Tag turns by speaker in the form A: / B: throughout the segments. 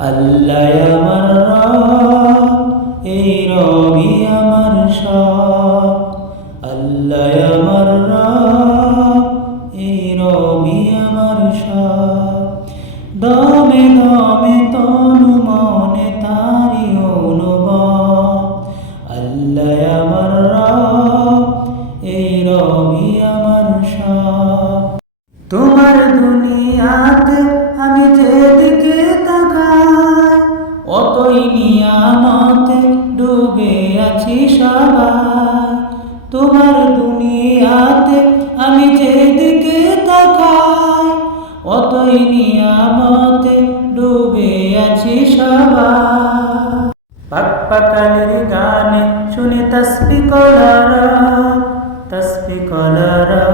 A: আল্লাহ আমার রব, এই রবি আমার সব। আল্লাহ আমার রব, এই রবি আমার সব। দমে দমে তনু মনে তারি অনুভব। আল্লাহ আমার এই রবি আমার তোমার দুনিয়াতে আমি যেদিকে আছি সবাই তোমার দুনিয়াতে আমি যেদিকে তাকাই, অতই নিয়ামতে ডুবে আছি সবাই পাকপাকালের গানে শুনে তসবি কলারা তসবি কলারা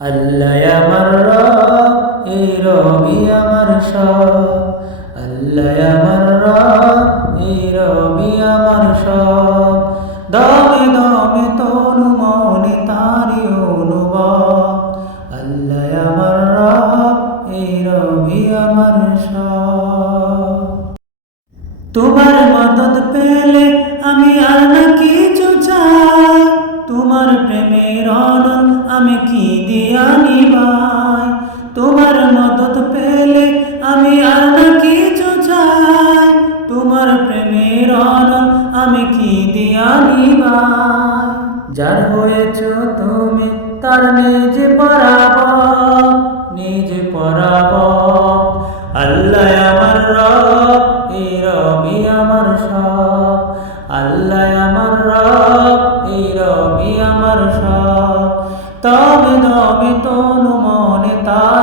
A: আল্লাহ আমার রব, এই রবি আমার সব। আল্লাহ আমার রব রবি আমার তোমার মদত পেলে আমি আর না কিছু চাই। তোমার প্রেমের অনল আমি কি দিয়া নিবাই তোমার মদত পেলে আমি আর না কিছু চাই। তোমার প্রেমের অনল আমি কি দিয়া নিবাই যার হয়েছ তুমি তার নিজ পরাব আমার রব, এই রবি আমার সব। আল্লাহ আমার রব, এই রবি আমার সব। তবে নবী তনু মনে তারি